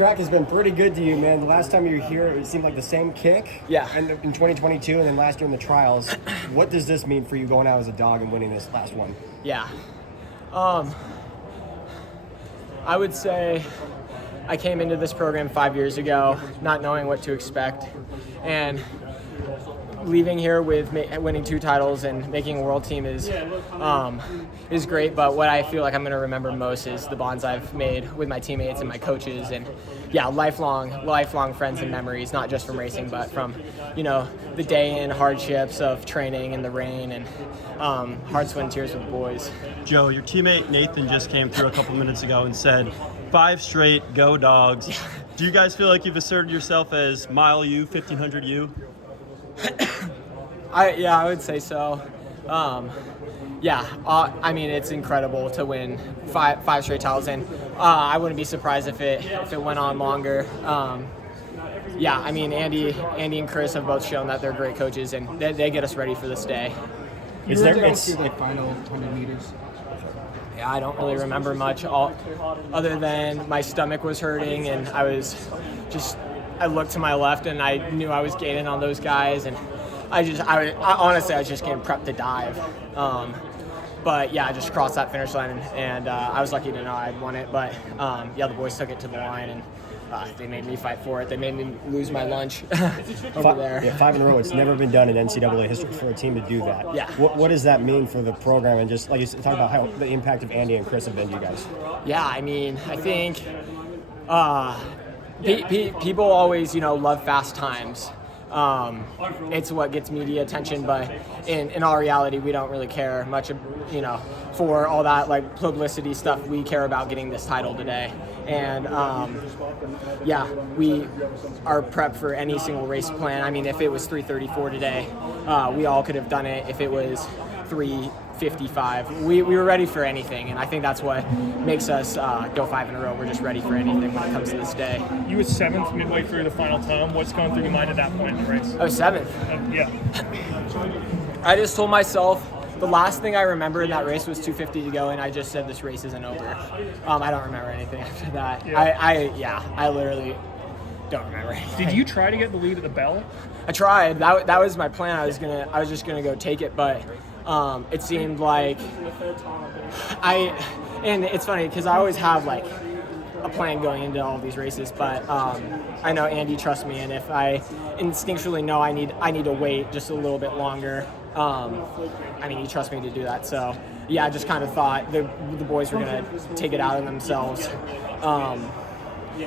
track has been pretty good to you, man. The last time you were here, it seemed like the same kick. Yeah. And in 2022, and then last year in the trials. What does this mean for you going out as a dog and winning this last one? Yeah. I would say I came into this program 5 years ago, not knowing what to expect, and leaving here with winning 2 titles and making a world team is great. But what I feel like I'm going to remember most is the bonds I've made with my teammates and my coaches, and lifelong friends and memories, not just from racing, but from the day in hardships of training in the rain and hard sweat and tears with the boys. Joe, your teammate Nathan just came through a couple minutes ago and said, 5 straight, go Dogs. Do you guys feel like you've asserted yourself as mile U, 1500 U? I would say so. I mean, it's incredible to win five straight titles, and I wouldn't be surprised if it went on longer. I mean, Andy and Chris have both shown that they're great coaches, and they get us ready for this day. Is there going to the final 100 meters? Yeah, I don't really remember much, other than my stomach was hurting, and I looked to my left, and I knew I was gaining on those guys, and I honestly was just getting prepped to dive. But yeah, I just crossed that finish line, and I was lucky to know I'd won it. But the boys took it to the line, and they made me fight for it. They made me lose my lunch over there. Yeah, 5 in a row. It's never been done in NCAA history for a team to do that. Yeah. What does that mean for the program, and just like you talk about how the impact of Andy and Chris have been to you guys? Yeah, I mean, I think people always love fast times. It's what gets media attention, but in all reality, we don't really care much, for all that like publicity stuff. We care about getting this title today, and we are prepped for any single race plan. I mean, if it was 3:34 today, we all could have done it. If it was 3:55, we were ready for anything, and I think that's what makes us go 5 in a row. We're just ready for anything when it comes to this day. You were 7th midway through the final time. What's going through your mind at that point in the race? I was 7th. Yeah. I just told myself the last thing I remember in that race was 2:50 to go, and I just said this race isn't over. I don't remember anything after that. Yeah. I literally don't remember anything. Did you try to get the lead at the bell? I tried. That was my plan. I was just gonna go take it, but it seemed like and it's funny because I always have like a plan going into all these races, but I know Andy trusts me, and if I instinctually know I need to wait just a little bit longer, he trusts me to do that. So yeah, I just kind of thought the boys were gonna take it out of themselves.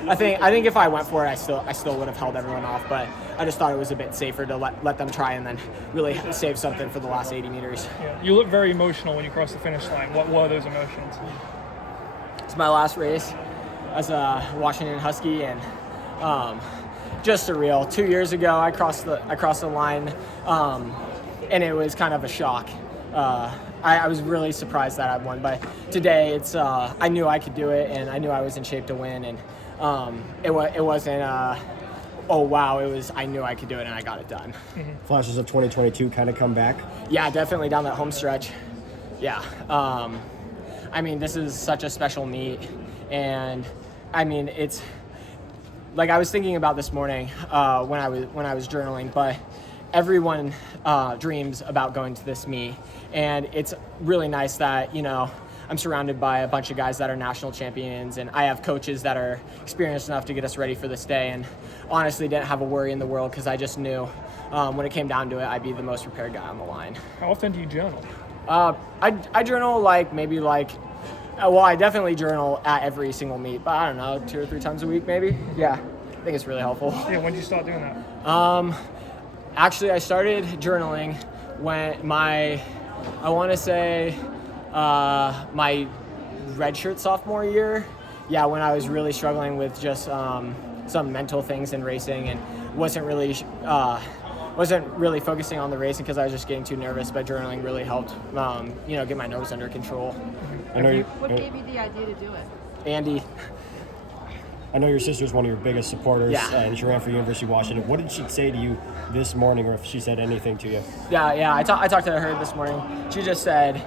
I think if I went for it, I still would have held everyone off, but I just thought it was a bit safer to let them try and then really save something for the last 80 meters. Yeah. You look very emotional when you cross the finish line. What were those emotions? It's my last race as a Washington Husky, and just surreal. 2 years ago, I crossed the line, and it was kind of a shock. I was really surprised that I won, but today I knew I could do it, and I knew I was in shape to win, and it wasn't oh wow, it was I knew I could do it, and I got it done. Mm-hmm. Flashes of 2022 kind of come back? Yeah, definitely down that home stretch. Yeah. This is such a special meet, and it's like I was thinking about this morning when I was journaling, but everyone dreams about going to this meet, and it's really nice that I'm surrounded by a bunch of guys that are national champions, and I have coaches that are experienced enough to get us ready for this day, and honestly didn't have a worry in the world because I just knew when it came down to it, I'd be the most prepared guy on the line. How often do you journal? I journal I definitely journal at every single meet, but I don't know, 2 or 3 times a week maybe. Yeah, I think it's really helpful. Yeah, when did you start doing that? Actually, I started journaling when my redshirt sophomore year. Yeah, when I was really struggling with just some mental things in racing, and wasn't really focusing on the racing because I was just getting too nervous. But journaling really helped, get my nerves under control. What gave you the idea to do it? Andy. I know your sister's one of your biggest supporters, Yeah. And she ran for University of Washington. What did she say to you this morning, or if she said anything to you? Yeah, I talked to her this morning. She just said,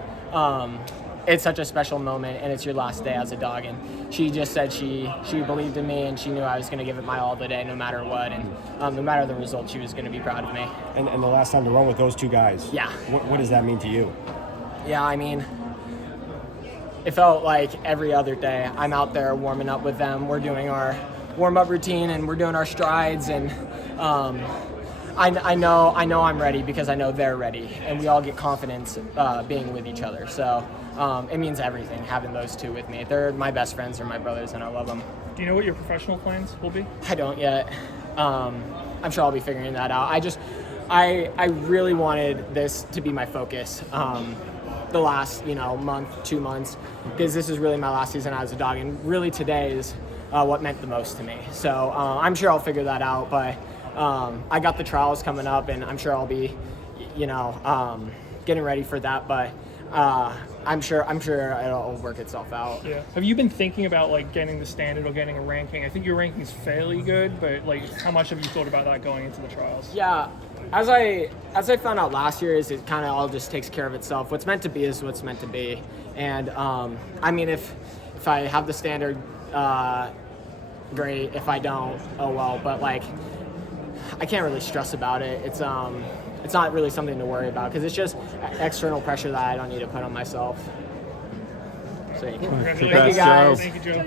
it's such a special moment, and it's your last day as a dog. And she just said she believed in me, and she knew I was going to give it my all today, no matter what, and no matter the result, she was going to be proud of me. And the last time to run with those two guys. Yeah. What does that mean to you? Yeah, I mean, it felt like every other day I'm out there warming up with them. We're doing our warm-up routine, and we're doing our strides, and I know I'm ready because I know they're ready, and we all get confidence being with each other. So it means everything having those two with me. They're my best friends, they're my brothers, and I love them. Do you know what your professional plans will be? I don't yet. I'm sure I'll be figuring that out. I really wanted this to be my focus the last month, 2 months, because this is really my last season as a dog, and really today is what meant the most to me. So I'm sure I'll figure that out, but I got the trials coming up, and I'm sure I'll be, getting ready for that. But I'm sure it'll work itself out. Yeah. Have you been thinking about like getting the standard or getting a ranking? I think your ranking's fairly good, but like, how much have you thought about that going into the trials? Yeah. As I found out last year, is it kind of all just takes care of itself. What's meant to be is what's meant to be. And I mean, if I have the standard, great. If I don't, oh well. But like, I can't really stress about it. It's not really something to worry about, because it's just external pressure that I don't need to put on myself. So, Congrats, thank you guys. Thank you, Joe.